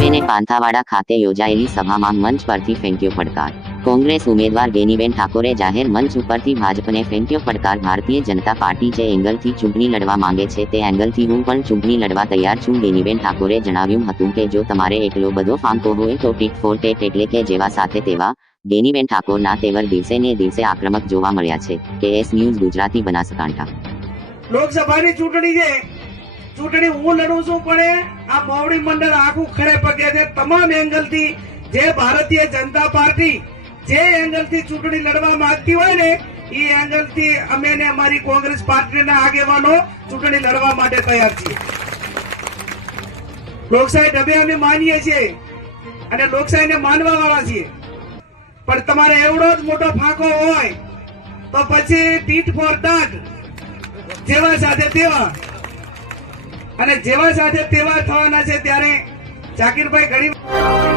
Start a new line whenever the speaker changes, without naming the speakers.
પાંથાવાડા ખાતે યોજાયેલી સભામાં મંચ પરથી ફેંક્યો પડકાર. કોંગ્રેસ ઉમેદવાર બેનીબેન ઠાકોરે જાહેર મંચ ઉપરથી ભાજપને ફેંક્યો પડકાર. ભારતીય જનતા પાર્ટી જે એંગલથી ચૂંટણી લડવા માંગે છે તે એંગલથી હું પણ ચૂંટણી લડવા તૈયાર છું બેનીબેન ઠાકોરે જણાવ્યું હતું કે જો તમારે એટલો બધો ફાંકો હોય તો ટીટ ફોર ટેટ એટલે કે જેવા સાથે તેવા. બેનીબેન ઠાકોરના તેવર દિવસે ને દિવસે આક્રમક જોવા મળ્યા છે. કે એસ ન્યૂઝ, ગુજરાતી બનાસકાંઠા.
લોકસભાની ચૂંટણી છે. ચૂંટણી હું લડું છું પણ આ મોવડી મંડળ આખું ખડે પગે છે. તમામ એંગલથી જે ભારતીય જનતા પાર્ટી જે એંગલથી ચૂંટણી લડવા માંગતી હોય ને, એ એંગલથી અમે ને અમારી કોંગ્રેસ પાર્ટીના આગેવાનો ચૂંટણી લડવા માટે તૈયાર છીએ. લોકશાહી ઢબે અમે માનીએ છીએ અને લોકશાહીને માનવા વાળા છીએ. પણ તમારે એવડો જ મોટો ફાંકો હોય તો પછી ટીટ ફોર ટાટ જેવા સાથે તેવા અને જેવા સાથે તેવા થવાના છે ત્યારે જાકીરભાઈ ઘણી